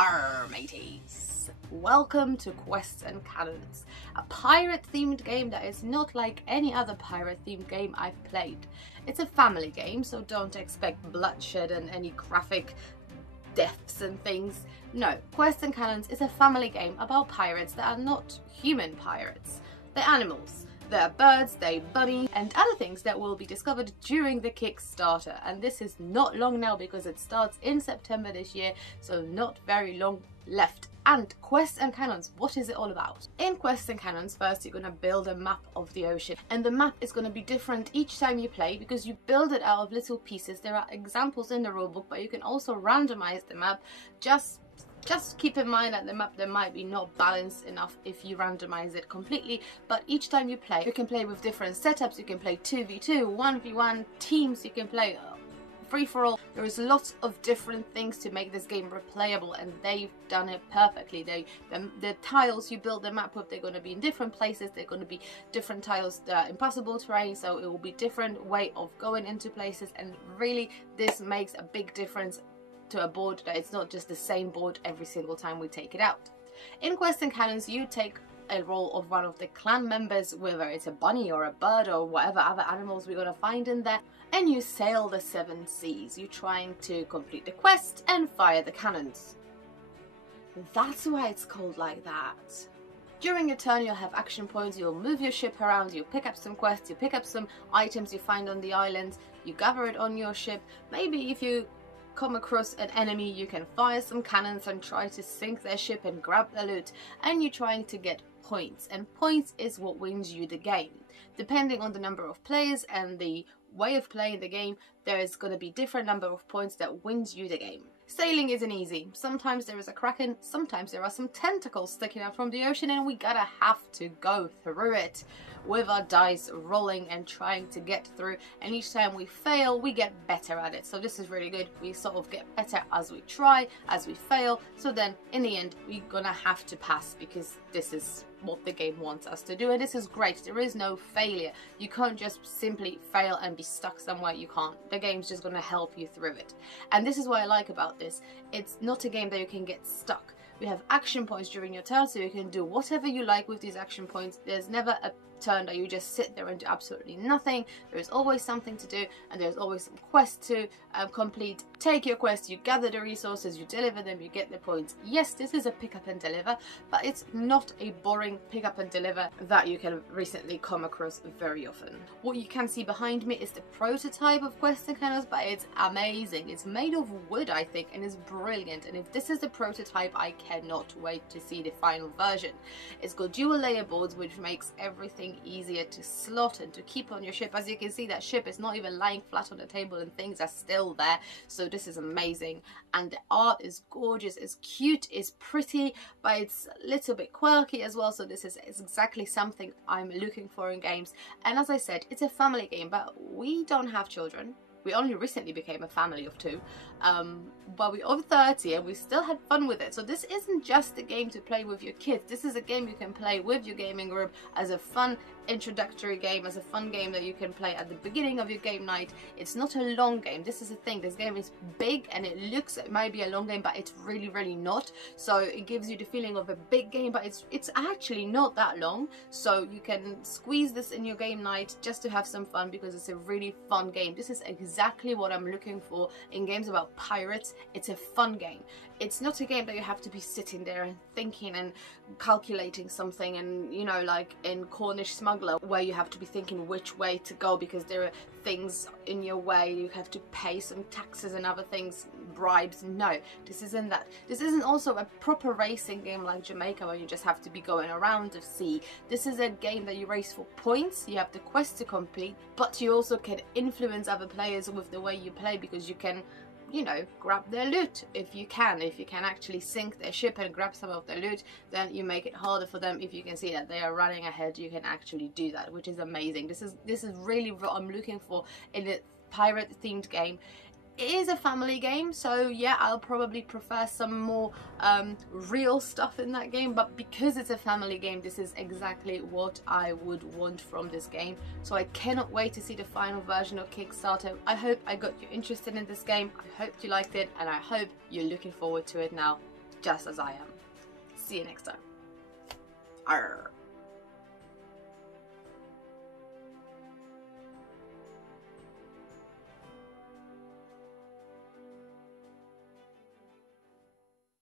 Arr, mateys! Welcome to Quests and Cannons, a pirate-themed game that is not like any other pirate-themed game I've played. It's a family game, so don't expect bloodshed and any graphic deaths and things. No, Quests and Cannons is a family game about pirates that are not human pirates. They're animals. They're birds, they're bunnies, and other things that will be discovered during the Kickstarter. And this is not long now because it starts in September this year, so not very long left. And Quests and Cannons, what is it all about? In Quests and Cannons, first you're going to build a map of the ocean. And the map is going to be different each time you play because you build it out of little pieces. There are examples in the rulebook, but you can also randomize the map. Just keep in mind that the map there might be not balanced enough if you randomize it completely, but each time you play, you can play with different setups. You can play 2v2, 1v1, teams, you can play free-for-all. There is lots of different things to make this game replayable, and they've done it perfectly. The tiles you build the map with, they're going to be in different places. They're going to be different tiles that are impossible terrain, so it will be different way of going into places, and really this makes a big difference to a board, that it's not just the same board every single time we take it out. In Quests and Cannons, you take a role of one of the clan members, whether it's a bunny or a bird or whatever other animals we're gonna find in there, and you sail the 7 seas. You're trying to complete the quest and fire the cannons. That's why it's called like that. During your turn, you'll have action points. You'll move your ship around, you pick up some quests, you pick up some items you find on the island, you gather it on your ship. Maybe if you come across an enemy, you can fire some cannons and try to sink their ship and grab the loot, and you're trying to get points, and points is what wins you the game. Depending on the number of players and the way of playing the game, there is going to be different number of points that wins you the game. Sailing isn't easy. Sometimes there is a kraken, sometimes there are some tentacles sticking out from the ocean, and we gotta have to go through it with our dice rolling and trying to get through, and each time we fail we get better at it. So this is really good. We sort of get better as we try, as we fail, so then in the end we're gonna have to pass because this is what the game wants us to do, and this is great. There is no failure. You can't just simply fail and be stuck somewhere. You can't. The game's just gonna help you through it, and this is what I like about this. It's not a game that you can get stuck. We have action points during your turn, so you can do whatever you like with these action points. There's never a turn that you just sit there and do absolutely nothing. There's always something to do, and there's always some quests to complete. Take your quest, you gather the resources, you deliver them, you get the points. Yes, this is a pick up and deliver, but it's not a boring pick up and deliver that you can recently come across very often. What you can see behind me is the prototype of Quests and Cannons, but it's amazing. It's made of wood, I think, and it's brilliant, and if this is the prototype, I cannot wait to see the final version. It's got dual layer boards, which makes everything easier to slot and to keep on your ship. As you can see, that ship is not even lying flat on the table and things are still there, so this is amazing. And the art is gorgeous, it's cute, it's pretty, but it's a little bit quirky as well, so this is exactly something I'm looking for in games. And as I said, it's a family game, but we don't have children. We only recently became a family of 2, but we're over 30 and we still had fun with it. So this isn't just a game to play with your kids. This is a game you can play with your gaming group as a fun introductory game, as a fun game that you can play at the beginning of your game night. It's not a long game. This is the thing. This game is big and it looks, it might be a long game, but it's really not. So it gives you the feeling of a big game, but it's actually not that long. So you can squeeze this in your game night just to have some fun because it's a really fun game. This is exactly what I'm looking for in games about pirates. It's a fun game. It's not a game that you have to be sitting there and thinking and calculating something, and you know, like in Cornish Smuggler, where you have to be thinking which way to go because there are things in your way, you have to pay some taxes and other things, bribes. No, this isn't that. This isn't also a proper racing game like Jamaica where you just have to be going around the sea. This is a game that you race for points, you have the quest to complete, but you also can influence other players with the way you play because you can, you know, grab their loot if you can. If you can actually sink their ship and grab some of their loot, then you make it harder for them. If you can see that they are running ahead, you can actually do that, which is amazing. This is really what I'm looking for in a pirate themed game. It is a family game, so yeah, I'll probably prefer some more real stuff in that game, but because it's a family game, this is exactly what I would want from this game. So I cannot wait to see the final version of Kickstarter. I hope I got you interested in this game, I hope you liked it, and I hope you're looking forward to it now. just as I am. See you next time. Arr.